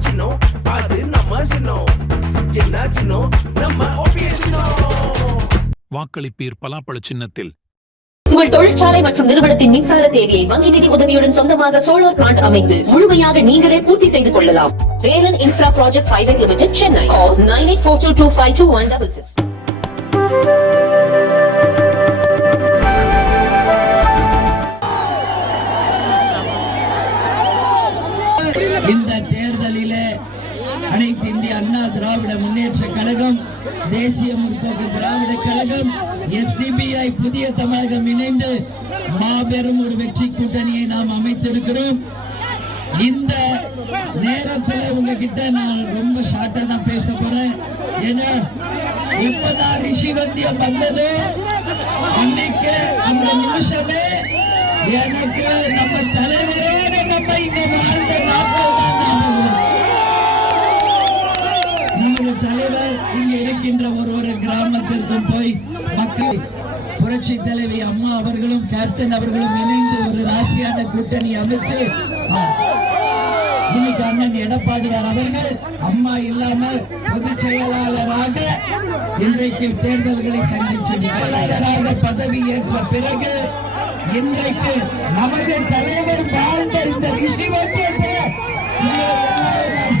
சின்னம் அது நம்ம சின்னம் என்ன சின்னம் நம்ம சின்னம் வாக்களிப்பீர் பலாப்பழ சின்னத்தில். உங்கள் தொழிற்சாலை மற்றும் நிறுவனத்தின் மின்சார தேவையை வங்கி நிதி உதவியுடன் சொந்தமாக சோலார் பிளான்ட் அமைத்து முழுமையாக நீங்களே பூர்த்தி செய்து கொள்ளலாம். Velan infra project private limited Chennai nine eight four two two five two one double six இந்த தேர்தலிலே அண்ணா திராவிட முன்னேற்ற கழகம் தேசிய முற்போக்கு திராவிட கழகம் எஸ்டிபிஐ புதிய தமிழகம் இணைந்து மாபெரும் ஒரு வெற்றி கூட்டணியை நாம் அமைத்திருக்கிறோம். இந்த நேரத்துல உங்ககிட்ட நான் ரொம்ப ஷார்ட்டா தான் பேச போறேன். ஏன்னா எப்பதான் ரிஷிவந்தியம் வந்தது. அன்னைக்கு புரட்சி தலைவி அம்மா அவர்களும் கேப்டன் அவர்களும் இணைந்து ஒரு ராசியான கூட்டணி அமைச்சு இன்னைக்கு அண்ணன் எடப்பாடியார் அவர்கள் அம்மா இல்லாமல் பொதுச் செயலாளராக இன்றைக்கு தேர்தல்களை சந்திச்சு செயலாளராக பதவி ஏற்ற பிறகு இன்றைக்கு நமது தலைவர் வாழ்ந்த இந்த ரிஷிவந்தியத்தை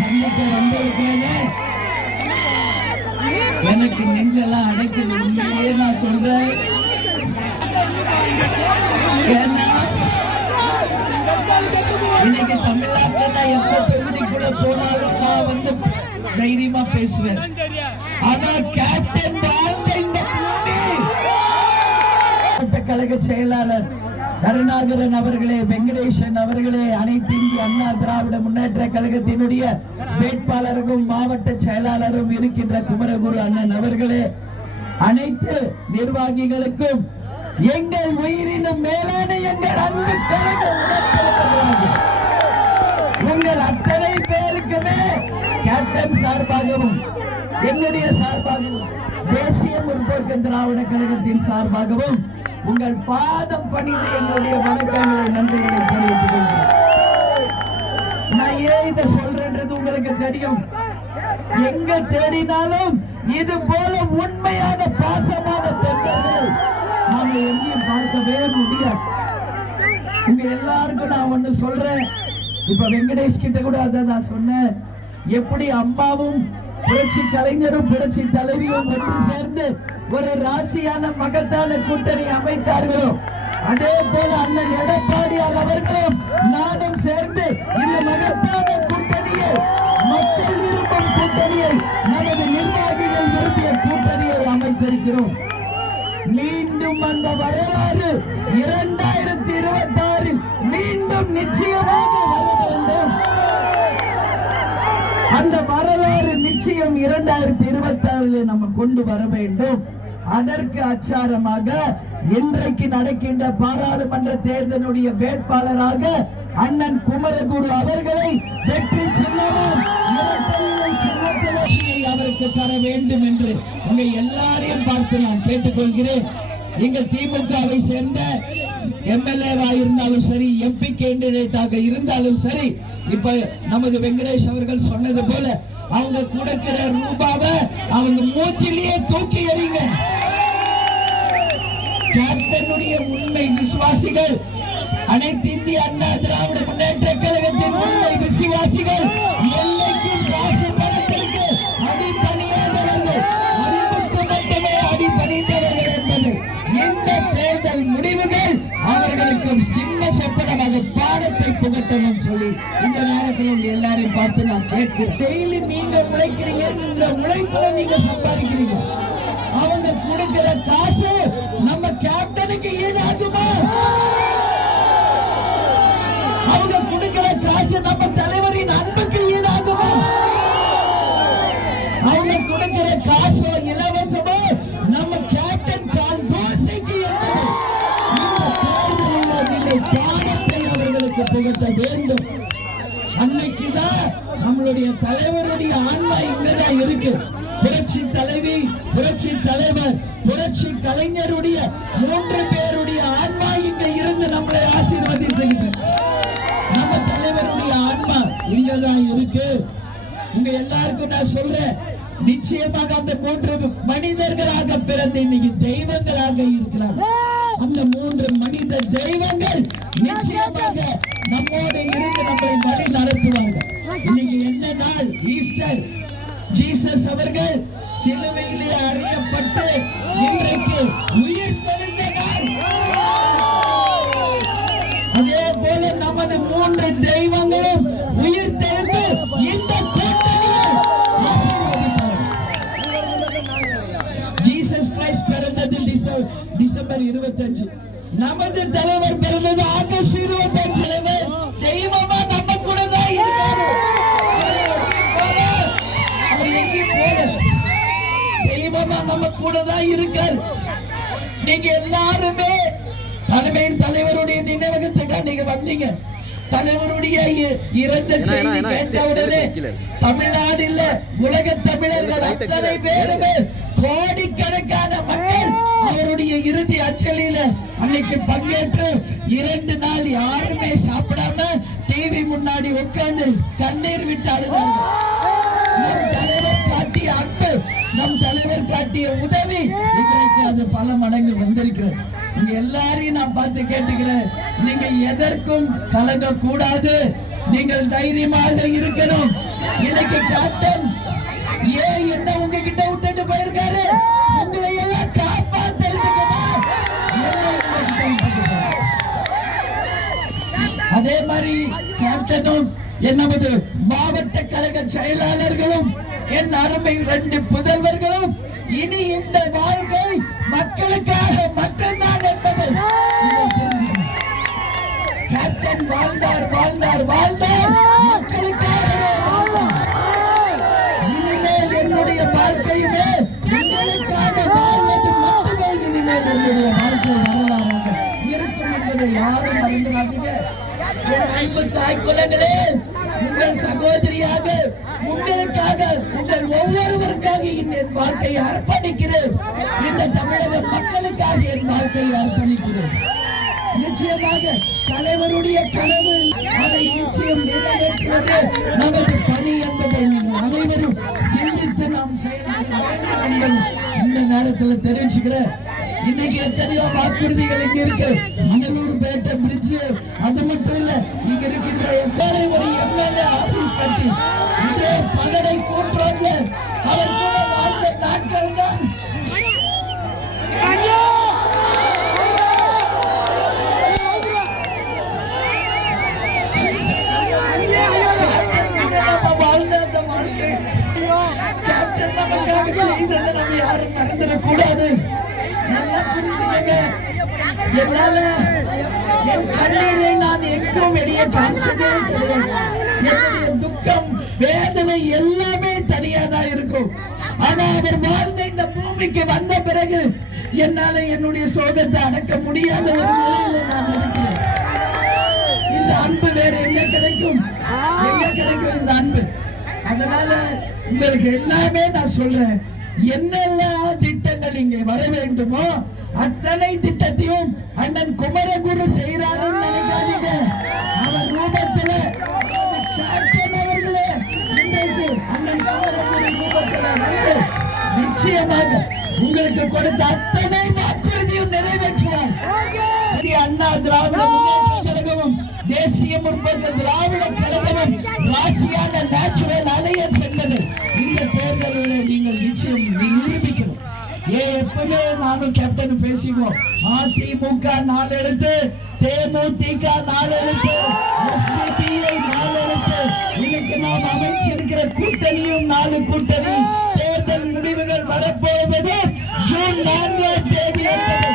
சந்திக்க வந்திருக்கேனே எனக்கு நெஞ்செல்லாம் அடைக்குது உண்மையே நான் சொல்றேன். இன்னைக்கு தமிழ்நாட்டுல எந்த தொகுதிக்குள்ள போனாலும் நான் வந்து தைரியமா பேசுவேன். ஆனா கேப்டன் வாழ்ந்த இந்த கழக செயலாளர் கருணாகரன் அவர்களே வெங்கடேசன் அவர்களே அனைத்து இந்திய அண்ணா திராவிட முன்னேற்ற கழகத்தினுடைய வேட்பாளருக்கும் மாவட்ட செயலாளரும் இருக்கின்ற குமரகுரு அண்ணன் அவர்களே அனைத்து நிர்வாகிகளுக்கும் எங்கள் உயிரினும் மேலான எங்கள் அன்பு கழக உங்கள் அத்தனை பேருக்குமே கேப்டன் சார்பாகவும் என்னுடைய சார்பாகவும் தேசிய முற்போக்கு திராவிட கழகத்தின் சார்பாகவும் உங்கள் பாதம் பணிந்து என்னுடைய வணக்கங்களை நன்றிகளை தெரிவித்துக் கொள்கிறேன். நான் ஏன் இதை சொல்றேன்றது உங்களுக்கு தெரியும். எங்க தேடினாலும் இது போல உண்மையான பாசமான தொண்டர்கள் நாம எங்கேயும் பார்க்கவே முடியாது. உங்க எல்லாருக்கும் நான் ஒண்ணு சொல்றேன். இப்ப வெங்கடேஷ் கிட்ட கூட அதான் நான் சொன்னேன். எப்படி அம்மாவும் புரட்சி கலைஞரும் புரட்சி தலைவியும் ஒன்று சேர்ந்து ஒரு ராசியான மகத்தான கூட்டணி அமைத்தார்களோ அதே போல அண்ணன் எடப்பாடியார் அவர்களும் நானும் சேர்ந்து இந்த மகத்தான கூட்டணியை மக்கள் விரும்பும் கூட்டணியை நமது நிர்வாகிகள் விரும்பிய கூட்டணியை அமைத்திருக்கிறோம். மீண்டும் அந்த வரலாறு இரண்டாயிரத்தி இருபத்தி ஆறில் மீண்டும் நிச்சயமாக வர வேண்டும் அந்த வரலாறு நிச்சயம் இரண்டாயிரத்தி இருபத்தி ஆறில் நம்ம கொண்டு வர வேண்டும். அதற்கு அச்சாரமாக இன்றைக்கு நடக்கின்ற பாராளுமன்ற தேர்தலுடைய வேட்பாளராக அண்ணன் குமரகுரு அவர்களை வெற்றி சின்னமும் அவருக்கு தர வேண்டும் என்று உங்க எல்லாரையும் பார்த்து நான் கேட்டுக்கொள்கிறேன். எங்கள் திமுகவை சேர்ந்த எம்எல்ஏவா இருந்தாலும் சரி எம்பி கேண்டிடேட்டாக இருந்தாலும் சரி இப்ப நமது வெங்கடேஷ் அவர்கள் சொன்னது போல அவங்க கொடுக்கிற ரூபாவை அவங்க மூச்சிலேயே தூக்கி எறிங்க. கேப்டனுடைய உண்மை விசுவாசிகள் அனைத்து இந்திய அண்ணா திராவிட முன்னேற்ற கழகத்தின் உண்மை விசுவாசிகள் பாடத்தை சொல்லி இந்த நேரத்தில் உங்க எல்லாரையும் பார்த்து நான் கேட்கிறேன். டெய்லி நீங்க உழைக்கிறீங்க இந்த உழைப்புல நீங்க சம்பாதிக்கிறீங்க. அவங்க கொடுக்கிற காசு நம்ம கேப்டனுக்கு ஈடாகுமா? வேண்டும். அன்னைக்குதான் நம்மளுடைய தலைவருடைய ஆன்மா இங்கதான் இருக்கு. புரட்சி தலைவி புரட்சி தலைவர் புரட்சி கலைஞருடைய மூன்று பேருடைய ஆன்மா இங்க இருந்து நம்மளை ஆசீர்வதித்துக்கிட்டு. நம்ம தலைவருடைய ஆன்மா இங்கதான் இருக்கு. உங்க எல்லாருக்கும் நான் சொல்றேன் நிச்சயமாக அந்த மூன்று மனிதர்களாக பிறந்த இன்னைக்கு தெய்வங்களாக இருக்கிறாங்க. அந்த மூன்று மனித தெய்வங்கள் நிச்சயமாக நம்மோடு இருந்து நம்மை வழி நடத்துவார்கள் இன்னைக்கு என்ன நாள்? ஈஸ்டர் ஜீசஸ் அவர்கள் சிலுவையிலே அறியப்பட்டு இன்றைக்கு உயிர் தெழுந்த நாள். அதே போல நமது மூன்று தெய்வங்களும் உயிர் தெழுந்து இந்த ஜீசஸ் கிரைஸ்ட் பிறந்தது டிச- டிசம்பர் இருபத்தஞ்சு. நமது தலைவர் பிறந்தது ஆகஸ்ட் இருபத்தி கூட தான் இருக்காரு நீங்க எல்லாருமே தலைமையின் தலைவருடைய நினைவகத்துக்கு நீங்க வந்தீங்க. தலைவருடைய இறந்த செய்தி கேட்ட உடனே தமிழ்நாடு இல்ல உலக தமிழர்கள் அத்தனை பேருமே கோடிக்கணக்கான மக்கள் அவருடைய இறுதி அஞ்சலியில அன்னைக்கு பங்கேற்று இரண்டு நாள் யாருமே சாப்பிடாம டிவி முன்னாடி உட்கார்ந்து கண்ணீர் விட்டு காட்டிய உதவி. இன்றைக்கு அது பல மடங்கு வந்திருக்கிறது. உங்க எல்லாரையும் நான் பார்த்து கேட்டுக்கிறேன். நீங்க எதற்கும் கலங்க கூடாது நீங்கள் தைரியமாக இருக்கணும். இன்னைக்கு கேப்டன் ஏன் என்ன உங்ககிட்ட விட்டுட்டு போயிருக்காரு? உங்களை எல்லாம் காப்பாத்துறதுக்கு அதே மாதிரி கேப்டனும் என் மாவட்ட கழக செயலாளர்களும் என் அருமை ரெண்டு புதல்வர்களும் இனி இந்த வாழ்க்கை மக்களுக்காக மட்டும்தான் என்பது கேப்டன் வாழ்ந்தார் வாழ்ந்தார் வாழ்ந்தார். மக்களுக்காக வாழ்ந்தார். இனிமேல் என்னுடைய வாழ்க்கையுமே உங்களுக்காக வாழ்வது மட்டுமே இனிமேல் என்னுடைய வாழ்க்கை வரலாறாக இருக்கும் என்பதை யாரும் மறந்துடாதீங்க. என் அன்பு தாய் குலங்களே உங்கள் சகோதரியாக உங்களுக்காக ஒவ்வொருவருக்காக என் என் வாழ்க்கையை அர்ப்பணிக்கிறேன். இந்த தமிழக மக்களுக்காக என் வாழ்க்கையை அர்ப்பணிக்கிறேன். நிச்சயமாக தலைவருடைய கனவு அதை நிச்சயம் நிறைவேற்றுவது நமது பணி என்பதை அனைவரும் சிந்தித்து நாம் செயல்பட இந்த நேரத்தில் தெரிவிச்சுக்கிறேன். இன்னைக்கு எத்தனையோ வாக்குறுதிகள் இங்க இருக்கு. அனலூர் பேட்டை பிரிட்ஜ் அது மட்டும் இல்ல இங்க இருக்கின்ற எத்தனை ஒரு எம்எல்ஏ ஆபீஸ் கட்டி இதே பகடை கூட்டுறோம்ல அவர் கூட வாழ்ந்த நாட்கள் தான். நம்ம செய்ததை நம்ம யாரும் மறந்துடக்கூடாது நல்லா புரிஞ்சுக்கங்க என்னால என் கண்ணீரை நான் எங்கும் வெளியே காமிச்சதே கிடையாது. என்னுடைய துக்கம் வேதனை எல்லாமே தனியா தான் இருக்கும். ஆனா அவர் வாழ்ந்த இந்த பூமிக்கு வந்த பிறகு என்னால என்னுடைய சோகத்தை அடக்க முடியாத ஒரு நிலையில நான் இருக்கிறேன். இந்த அன்பு வேற எங்க கிடைக்கும்? எங்க கிடைக்கும் இந்த அன்பு? அதனால உங்களுக்கு எல்லாமே நான் சொல்றேன். என்னெல்லாம் திட்டங்கள் இங்கே வர வேண்டுமோ அத்தனை திட்டத்தையும் அண்ணன் குமரகுரு செய்யறாருன்னு நினைக்காதீங்க. அவர் ரூபத்துல அவர்களே. இன்றைக்கு அண்ணன் குமரகுரு ரூபத்துல வந்து நிச்சயமாக உங்களுக்கு கொடுத்த அத்தனை வாக்குறுதியும் நிறைவேற்றுவார். அண்ணா திராவிட முன்னேற்ற கழகமும் தேசிய முற்போக்கு திராவிட ஏ நானும் கேப்டன் பேசிக்குவோம். அதிமுக நாலு எழுத்து தேமுதிக நாலு எழுத்து எஸ்டிபிஐ நாலு எழுத்து இன்னைக்கு நாம் அமைச்சிருக்கிற கூட்டணியும் நாலு கூட்டணி. தேர்தல் முடிவுகள் வரப்போவது ஜூன் நான்காம் தேதி என்பது.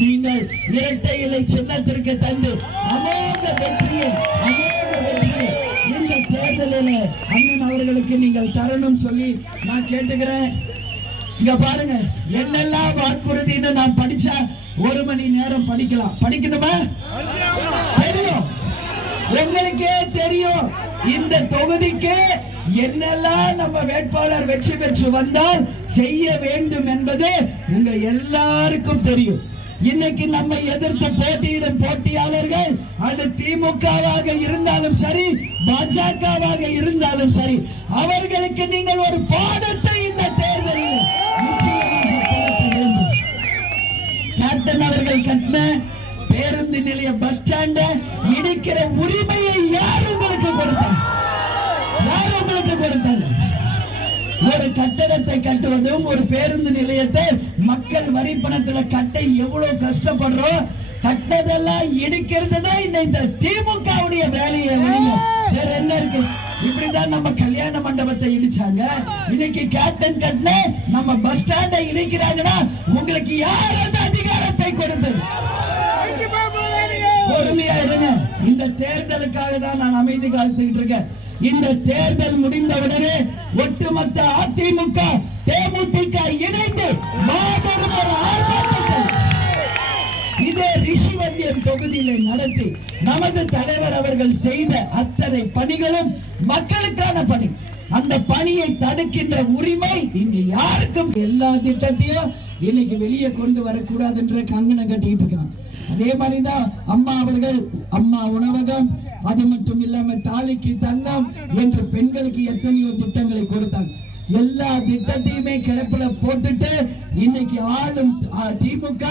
நீங்கள் இரட்டை இலை சின்னத்திற்கு தந்து அமோக வெற்றியை அமோக வெற்றியை இந்த தேர்தலில் அண்ணன் அவர்களுக்கு நீங்கள் தரணும் சொல்லி நான் கேட்டுக்கிறேன். இங்க பாருங்க என்னெல்லாம் வாக்குறுதின்னு நான் படிச்சா ஒரு மணி நேரம் படிக்கலாம். படிக்கணுமா தெரியும். உங்களுக்கே தெரியும். இந்த தொகுதிக்கு என்னெல்லாம் நம்ம வேட்பாளர் வெற்றி பெற்று வந்தால் செய்ய வேண்டும் என்பது உங்க எல்லாருக்கும் தெரியும். இன்னைக்கு நம்ம எதிர்த்து போட்டியிடும் போட்டியாளர்கள் அது திமுகவாக இருந்தாலும் சரி பாஜகவாக இருந்தாலும் சரி அவர்களுக்கு நீங்கள் ஒரு பாடத்தை கேப்டன் அவர்கள் கட்டின பேருந்து நிலைய பஸ் ஸ்டாண்ட இடிக்கிற உரிமையை யார் உங்களுக்கு கொடுத்தாங்க யார் உங்களுக்கு கொடுத்தாங்க ஒரு கட்டடத்தை கட்டுவதும் ஒரு பேருந்து நிலையத்தை மக்கள் வரி பணத்துல கட்ட எவ்வளவு கஷ்டப்படுறோம் கட்டதெல்லாம் இடிக்கிறது தான் இந்த இந்த திமுகவுடைய வேலையை வேற என்ன இருக்கு? இப்படிதான் நம்ம கல்யாண மண்டபத்தை இடிச்சாங்க. இன்னைக்கு கேப்டன் கட்ன நம்ம பஸ் ஸ்டாண்டை இடிக்கிறாங்கன்னா உங்களுக்கு யார் அந்த அதிகாரத்தை கொடுத்தது? பொறுமையா இருங்க. இந்த தேர்தலுக்காக தான் நான் அமைதி காத்துக்கிட்டு இருக்கேன். இந்த தேர்தல் முடிந்தவுடனே ஒட்டுமொத்த அதிமுக தேமுதிக இணைந்து மாபெரும் இதே ரிஷிவந்தியம் தொகுதியிலே நடத்தி நமது தலைவர் அவர்கள் செய்த அத்தனை பணிகளும் மக்களுக்கான பணி. அந்த பணியை தடுக்கின்ற உரிமை இங்கு யாருக்கும் எல்லா திட்டத்தையும் இன்னைக்கு வெளியே கொண்டு வரக்கூடாதுன்ற கங்கணம் கட்டிட்டு இருக்காங்க அதே மாதிரிதான் அம்மா அவர்கள் அம்மா உணவகம் அது மட்டும் இல்லாம தாலிக்கு தந்தம் என்று பெண்களுக்கு எத்தனையோ திட்டங்களை கொடுத்தாங்க. எல்லா திட்டத்தையுமே கிடப்புல போட்டுட்டு இன்னைக்கு ஆளும் திமுக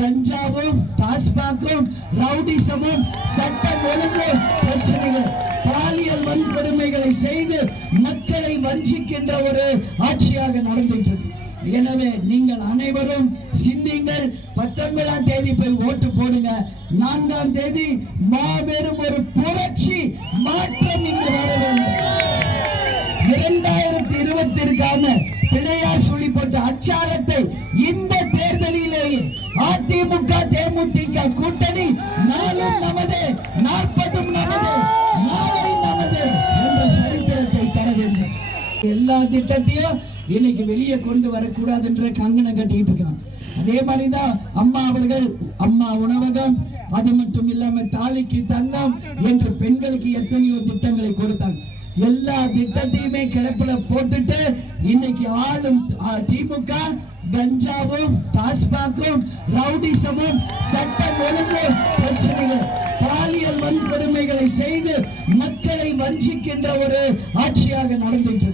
கஞ்சாவும் டாஸ்மாகும் ரவுடிசமும் சட்டம் ஒழுங்கு பிரச்சனைகள் பாலியல் வன்கொடுமைகளை செய்து மக்களை வஞ்சிக்கின்ற ஒரு ஆட்சியாக நடந்துட்டு இருக்கு எனவே நீங்கள் அனைவரும் சிந்திங்கள் பத்தொன்பதாம் தேதி போய் ஓட்டு போடுங்க. நான்காம் தேதி மாபெரும் ஒரு புரட்சி மாற்றம் இங்கு வர வேண்டும். இரண்டாயிரத்தி இருபத்திற்கான பிள்ளையார் சொல்லி போட்ட அச்சாரத்தை இந்த தேர்தலிலேயே அதிமுக தேமுதிக கூட்டணி நாளும் நமது நாற்பதும் நமது நாளை நமது என்ற சரித்திரத்தை தர வேண்டும். எல்லா திட்டத்தையும் இன்னைக்கு வெளியே கொண்டு வரக்கூடாதுன்ற கங்கணம் கட்டிட்டு இருக்கான். அதே மாதிரிதான் அம்மா அவர்கள் அம்மா உணவகம் அது மட்டும் இல்லாம தாலிக்கு தந்தம் என்று பெண்களுக்கு எத்தனையோ திட்டங்களை கொடுத்தாங்க. எல்லா திட்டத்தையுமே கிளப்புல போட்டுட்டு இன்னைக்கு ஆளும் திமுக கஞ்சாவும் டாஸ்மாகும் ரவுடிசமும் சட்டம் ஒழுங்கு பிரச்சனைகள் பாலியல் வன்கொடுமைகளை செய்து மக்களை வஞ்சிக்கின்ற ஒரு ஆட்சியாக நடந்துட்டு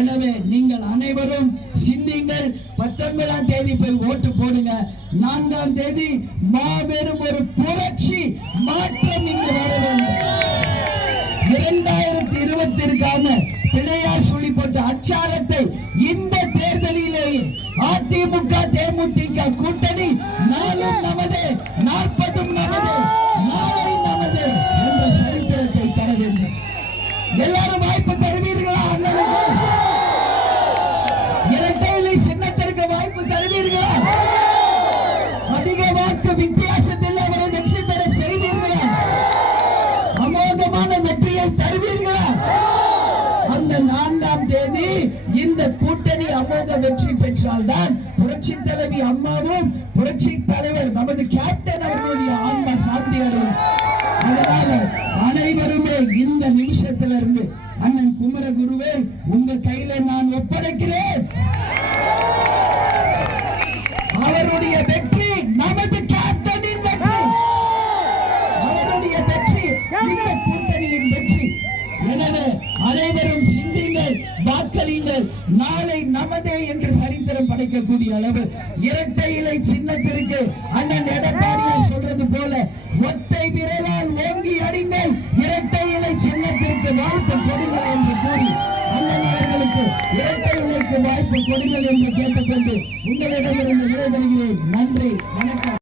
எனவே நீங்கள் அனைவரும் சிந்திங்கள் பத்தொன்பதாம் தேதி போய் ஓட்டு போடுங்க. நான்காம் தேதி மாபெரும் ஒரு புரட்சி மாற்றம் இங்கு வர வேண்டும். இரண்டாயிரத்தி இருபத்திற்கான பிள்ளையார் சொல்லி போட்ட அச்சாரத்தை இந்த திமுக தேமுதிக கூட்டணி நாளும் நமது நாற்பதும் நமது நாளை நமது என்ற சரித்திரத்தை தர வேண்டும். எல்லாரும் வாய்ப்பு தருவீர்களா அண்ணனுக்கு? இரட்டையிலை சின்னத்திற்கு வாய்ப்பு தருவீர்களா? அதிக வாக்கு வித்தியாசத்தில் அவரை வெற்றி பெற செய்வீர்களா? அமோகமான வெற்றியை தருவீர்களா? அந்த நான்காம் தேதி இந்த கூட்டணி அமோக வெற்றி பெற்றால்தான் புரட்சி தலைவி அம்மாவும் புரட்சி தலைவர் நமது கேப்டன் அவர்களுடைய ஆன்மா சாந்தி அடையும் அதனால அனைவருமே இந்த நிமிஷத்துல இருந்து அண்ணன் குமர குருவே உங்க கையில நான் ஒப்படைக்கிறேன். அவருடைய வெற்றி நமது கேப்டனின் வெற்றி. அவருடைய வெற்றி இந்த கூட்டணியின் வெற்றி. எனவே அனைவரும் வாக்களியுங்கள் நாளை நமதே என்று சரித்திரம் படைக்கக்கூடிய அளவு. இரட்டை இலை சின்னத்திற்கு அண்ணன் எடப்பாடியார் சொல்றது போல ஒத்தை விரலால் ஓங்கி அடிங்கள் இரட்டை இலை சின்னத்திற்கு வாய்ப்பு கொடுங்கள் என்று கூறி அண்ணன் அவர்களுக்கு இரட்டை இலைக்கு வாய்ப்பு கொடுங்கள் என்று கேட்டுக்கொண்டு உங்களிடமிருந்து விடைபெறுகிறேன். நன்றி வணக்கம்.